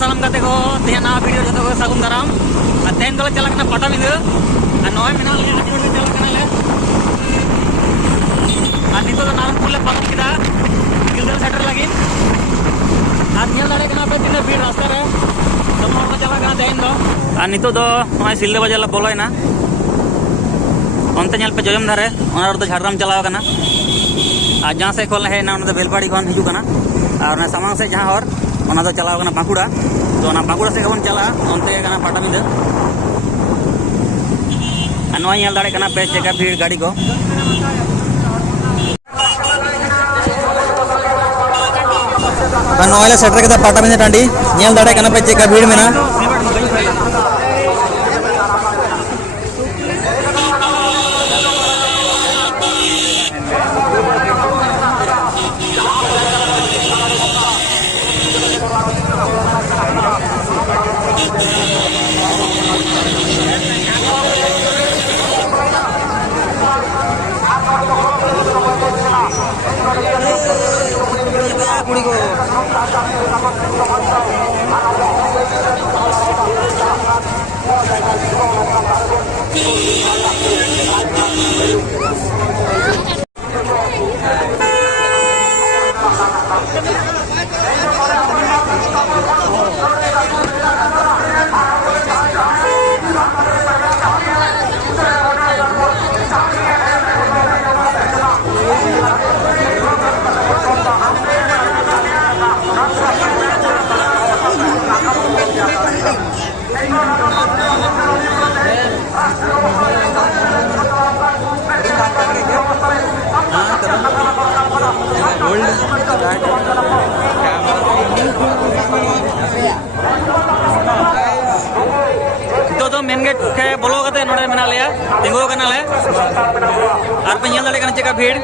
सालाम करते को तेना नवा वीडियो जो को सागुन दाराम तेन दो चला कना पटाबिंदा नॉय मेना ले आठ मिनट चला कना ले नितो तो नारायणपुर ले पागल किदा गिलदल सेटर लगी नेल दाड़े कना पे तीन भीड़ रास्ता रे दम हर चला कना तेन दो नितो दो नॉय सिल्ले बाजार बोलोयना अंत पे जयम धारे झारग्राम चलाव कना और जहाँ से खोल हेना बेलपाड़ी खन हिजुकना और सामांग से जहाँ और चलाव कना बांकुड़ा तो बांकुड़ा से बन चला अंते पटाबिंदा नल दाड़े पे चेका भीड़ गाड़ी को नॉले सेटर के पटाबिंदा टाँडी नल दाड़े पे चेका भीड़ में कुड़ी को तो मेन गेट के बोलो कते नोडे मेना लिया तिंगो कना ले और पे नेल दाड़े कना चेका भीड़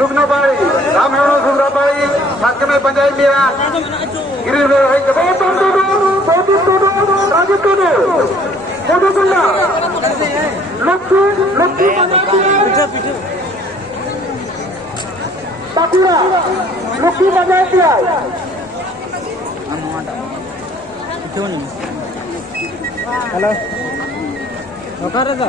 Sugnabai, Ramyono Sugnabai, Sakame Panjai Mira, Giri Hai Kabotan Tudu, Botin Tudu, Rajit Tudu, Kodukulla, Lakki Panjai, Pakura, Lakki Panjai. Hello. Apa ada?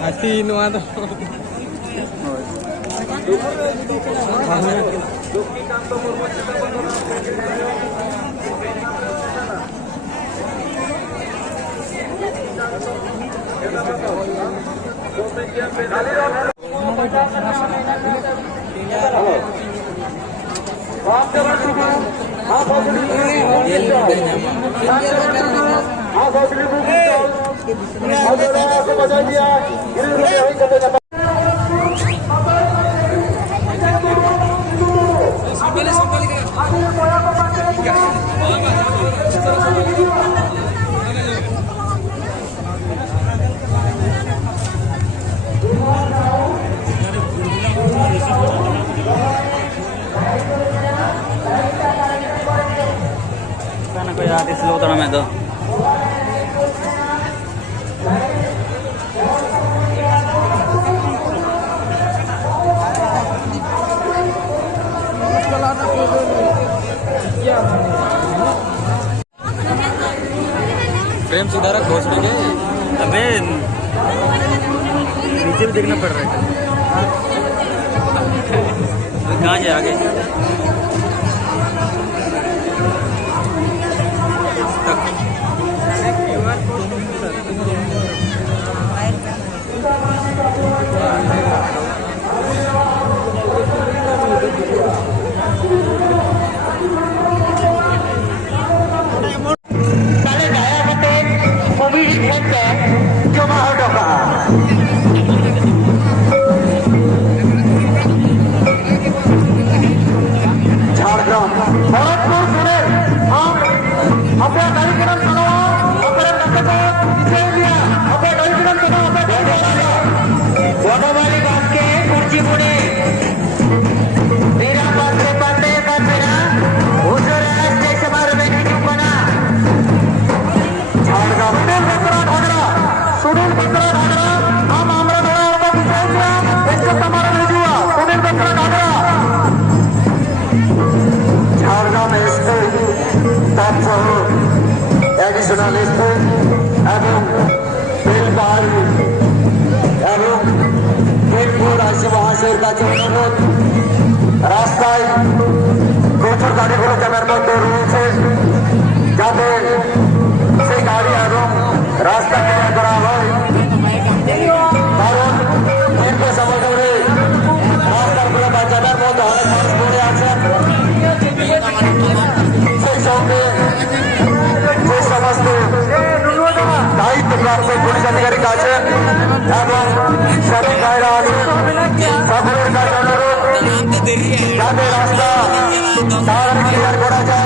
Hati nu ada. Karena kau ya di slow tanam itu. Frame सीधा रख घोसड़े के अबे नीचे भी देखना पड़ रहा है कहाँ जाए आगे Coba ada हम अपने गाड़ी के नाम चलाओ अपने रास्ते को पीछे लिया अपने गाड़ी के नाम चलाओ अपने गोदावरी बांध के कुर्ची मुड़े मेरा पाते पाते पातेरा हुजूर स्टेशन पर बैठी चुपना झाड़गांव सुनील बत्रा घाघरा हम हमरा धरा होगा पीछे लिया इसको तुम्हारा नहीं जुआ सुनील बत्रा घाघरा झाड़गांव स्थित তারপর অ্যাডিশনাল স্কুল এবং বেলবাড়ি এবং মিরপুর আসে মহাশয়ের কাছে অনুরোধ রাস্তায় প্রচুর গাড়িগুলো জ্যামের মধ্যে রয়েছে যাতে সেই গাড়ি এবং রাস্তা ক্লিয়ার করা হয় কারণ দীর্ঘ সময় ধরে রাস্তার উপরে বা জ্যামের মধ্যে অনেক মানুষ পড়ে আছেন সেই সঙ্গে যে সমস্ত দায়িত্বপ্রাপ্ত পুলিশ আধিকারিক আছেন এবং শ্রমিক ভাইরা আছেন সকলের কাছে অনুরোধ যাতে রাস্তা তাড়াতাড়ি ক্লিয়ার করা যায়